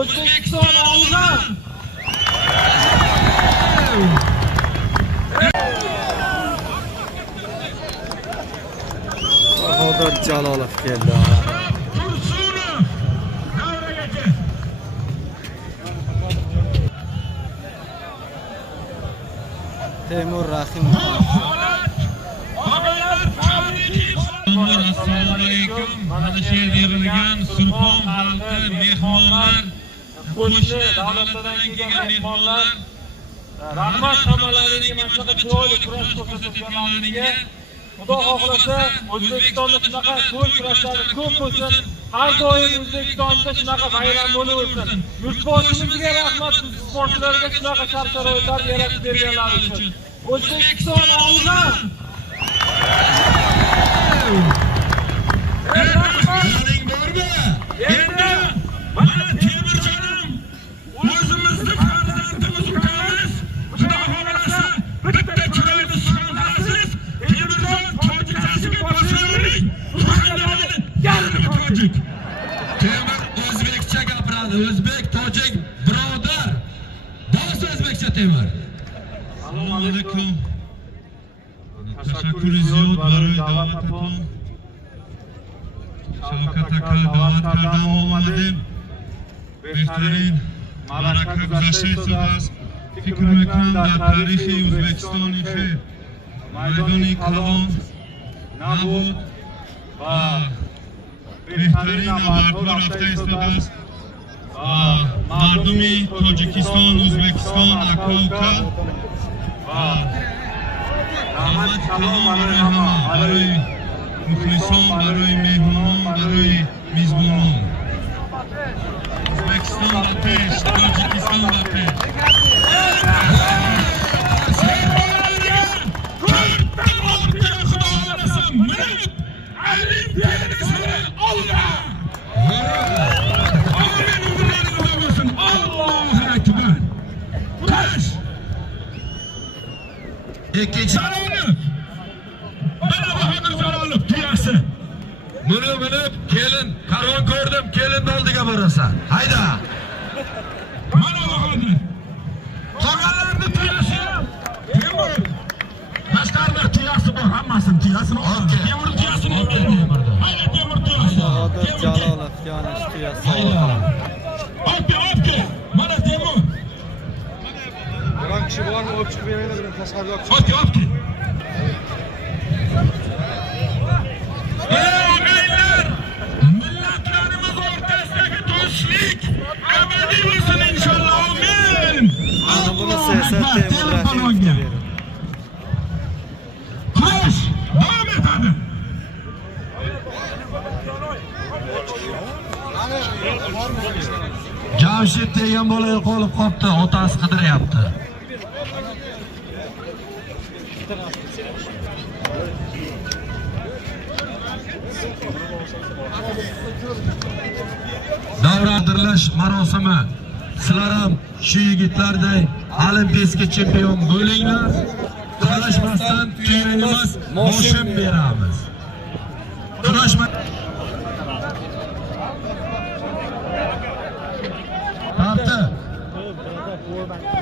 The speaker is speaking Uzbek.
O'zbekiston olg'a! Bahodir Jalolov keldi. Temur Rahimov. Assalomu alaykum. Mana shu yerda yig'ilgan Surxon xalqi, mehmonlar, qo'shni davlatlardan kelgan mehmonlar, Rahmat hammalaringga mana shunaqa chiroyli kurash ko'rsatganlaringga. Xudo xohlasa O'zbekistonda shunaqa to'y kurashlari ko'p bo'lsin. Har doim O'zbekistonda shunaqa bayram bo'laversin. Yurtboshimizga rahmat, sportchilarga shunaqa shart-sharoitlar yaratib berganlari uchun. O'zbekiston olg'a! Yo'ling bormi? Endi mana Temurjonim o'zimizni farzandimiz ukamiz. Xudo xolasa bitta chiroyli sonasiz Temurjon tojikchasiga boshlaylik. Yarmi tojik. Temur o'zbekcha gapiradi. O'zbek tojik birodar. Bos o'zbekcha Temur. Assalomu alaykum. Tashakkur ziyod برای دعوتتون. شوکت aka دعوت کردم اومدیم. بهترین معرکه گذشته شده است. فکر میکنم در تاریخ ازبکستان خیر میدانی کلان نبود و بهترین نبردها رفته ایستاده است و مردمی تاجیکستان، ازبکستان، اکا و رحمت کلام برای همه، برای مخلصان، برای مهمانان، برای میزبانان. ازبکستان و پیش، تاجیکستان و پیش. İkinci Jalolov. Mana Bahodir Jalolov tuyasi. Buni bilib, kelin, qaror ko'rdim, kelin oldiga borasan. Hayda. Mana Bahodir. Qolganlarni tuyasi. Temur. Tashqarida tuyasi bor, hammasini tuyasini oldi. Temur tuyasini oldi. Hayda Temur tuyasi. Bahodir Jalolov yonish tuyasi. Opke. Mana Temur. Biron kishi bormi, olib chiqib beraylik, bilan tashqarida olib Opke. Beyler, milletlerimiz ortasındaki dostluk ebedi olsun inşallah. Amin. Ana buni siyosat Temur Rahimovga berdi. Kurash devam etadi. Jamshid degan bola yo'qolib qolibdi, otasi qidiryapti. Davra qadrlash marosimi. Sizlar ham shu yigitlarday olimpiya chempion bo'linglar. Kurashmasdan tuyaymiz, moshim beramiz. Kurashma